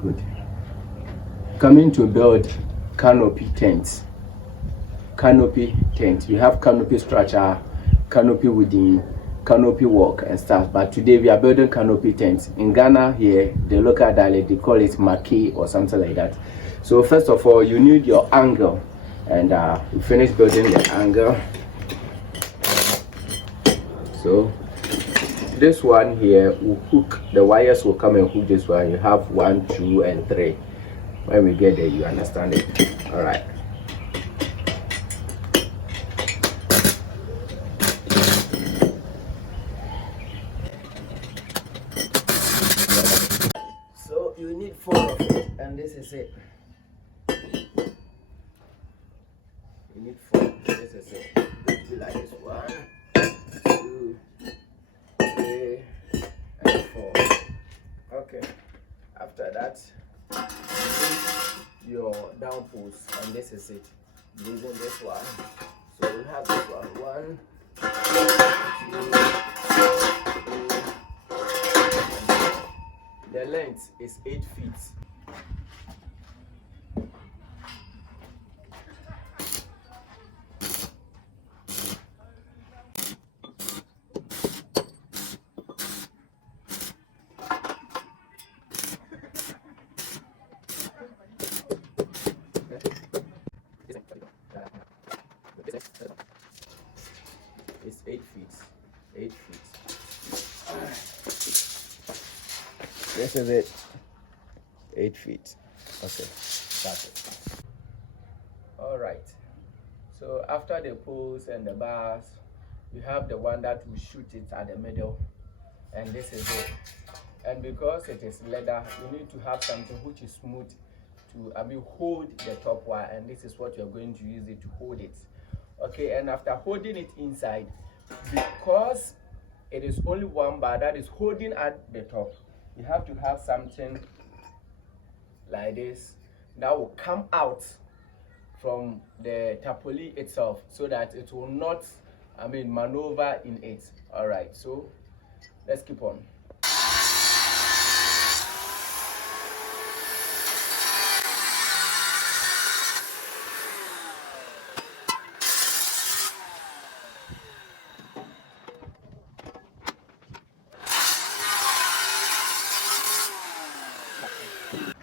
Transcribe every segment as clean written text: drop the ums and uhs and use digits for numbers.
Good. Coming to build canopy tents. Canopy tent. We have canopy structure, canopy within, canopy walk and stuff. But today we are building canopy tents. In Ghana here, the local dialect, they call it maki or something like that. So first of all, you need your angle. And we finish building the angle. So this one here will hook, the wires will come and hook this one. You have 1, 2 and 3. When we get there, you understand it. All right. So you need 4 of it, and this is it. You need 4. This is it. It will be like this: 1, 2, 3, and 4. Okay. After that, you need your down post, and this is it. Using this one. So we have this one: 1, 2, 3. The length is 8 feet. It's 8 feet. 8 feet. This is it. 8 feet. Okay. That's it. Alright. So after the poles and the bars, you have the one that will shoot it at the middle. And this is it. And because it is leather, you need to have something which is smooth to hold the top wire, and this is what you're going to use it to hold it. Okay, and after holding it inside, because it is only one bar that is holding at the top, you have to have something like this that will come out from the tapoli itself, so that it will not maneuver in it. All right, so let's keep on.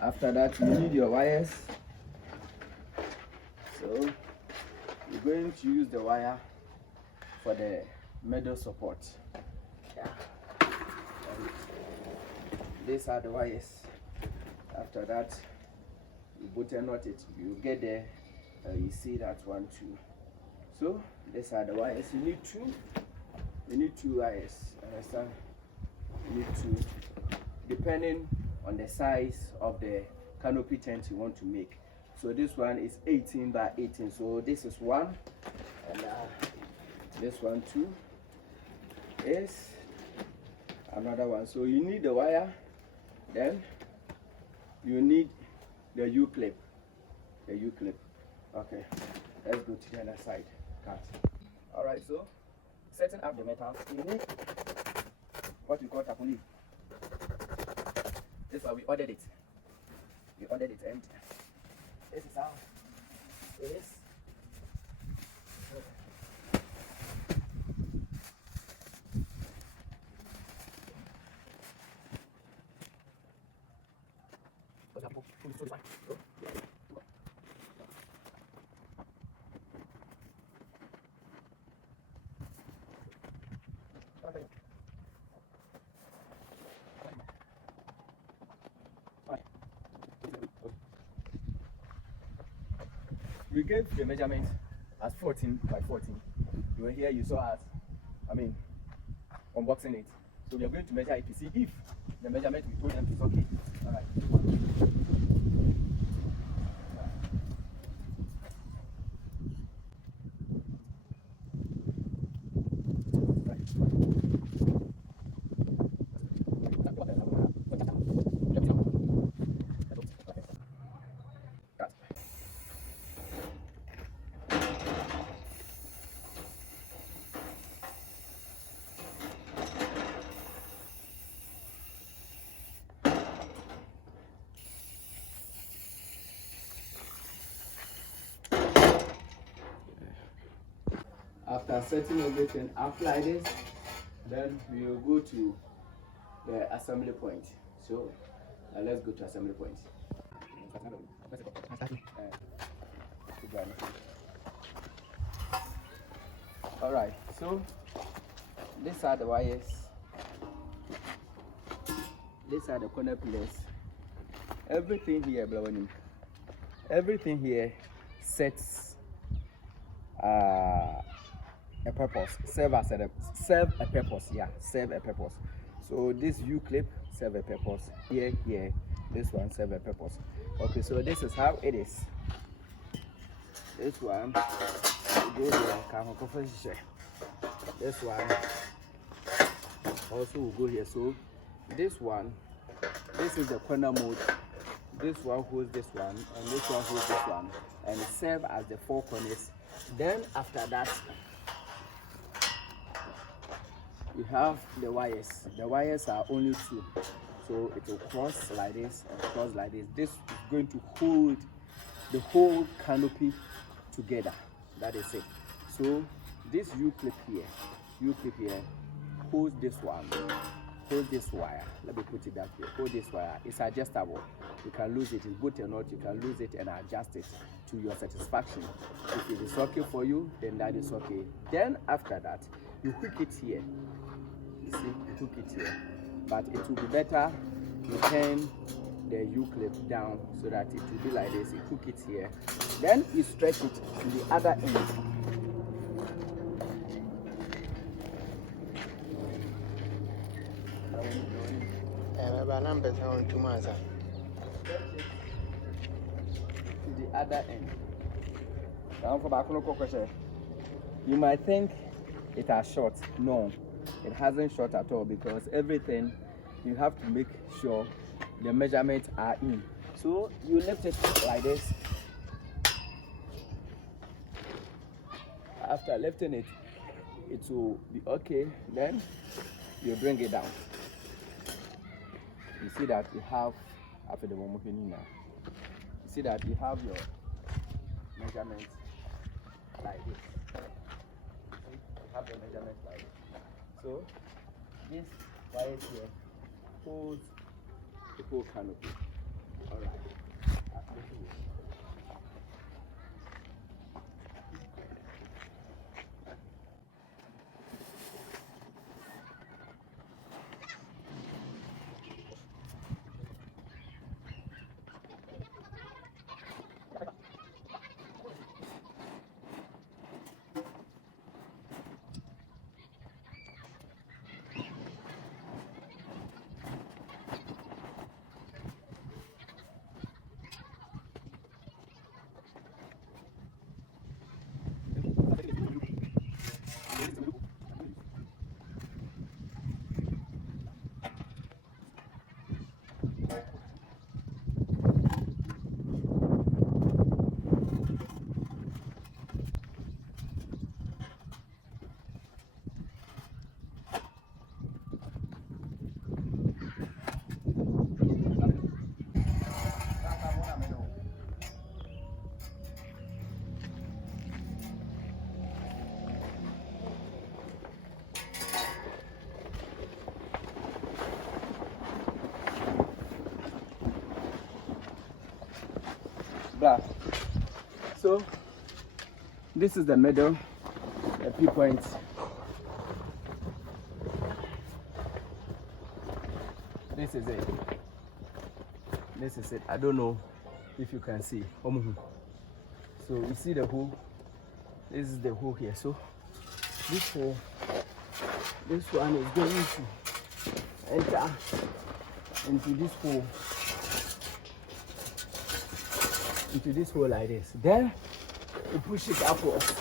After that, you need your wires. So you're going to use the wire for the middle support. Yeah. And these are the wires. After that, you button knot it. You get there, you see that 1, 2. So these are the wires. You need 2. You need 2 wires. Understand? You need 2, depending on the size of the canopy tent you want to make. So this one is 18 by 18. So this is 1, and this one too is another one. So you need the wire, then you need the U-clip. The U-clip. Okay, let's go to the other side. Cut. All right. So setting up the metal, you need what we call tapoli. This is why we ordered it. We ordered it, and this is how it is. We gave the measurement as 14 by 14. You were here, you saw us, unboxing it. So we are going to measure it to see if the measurement we told them is okay. All right. After setting everything up like this, then we will go to the assembly point. So let's go to assembly point. All right, so these are the wires. These are the corner pillars. Everything here, everything here sets a purpose. Serve a purpose. Yeah, serve a purpose. So this U clip serve a purpose. Here, this one serve a purpose. Okay, so this is how it is. This one go here. This one also will go here. So this one, this is the corner mode. This one holds this one, and this one holds this one, and it serve as the four corners. Then after that, we have the wires. The wires are only two, so it will cross like this and cross like this. This is going to hold the whole canopy together. That is it. So this U clip here holds this one. Hold this wire. Let me put it that way. Hold this wire. It's adjustable. You can lose it. It's both or not. You can lose it and adjust it to your satisfaction. If it is okay for you, then that is okay. Then after that, you hook it here. You see, you hook it here. But it will be better you turn the U clip down so that it will be like this. You hook it here. Then you stretch it to the other end. To the other end. You might think it has short. No, it hasn't short at all, because everything you have to make sure the measurements are in. So you lift it like this. After lifting it, it will be okay. Then you bring it down. You see that you have, after the moment you see that you have your measurements like this. See, you have the measurements like this. So this wire here holds the whole canopy. All right. So this is the middle, the P point. This is it. This is it. I don't know if you can see. So you see the hole. This is the hole here. So this hole, this one is going to enter into this hole. Into this hole like this. Then you push it upwards.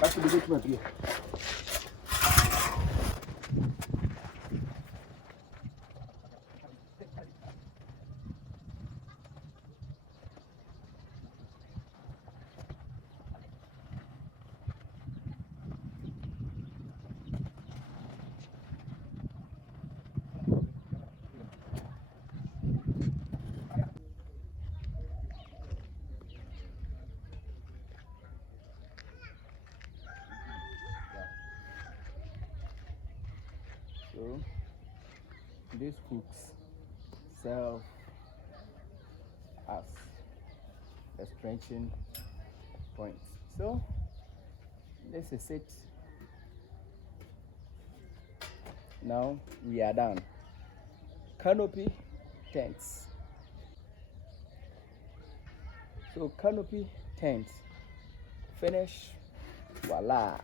Back to the document here. So these hooks serve as the stretching point. So this is it. Now we are done. Canopy tents. So Canopy tent finish. Voila.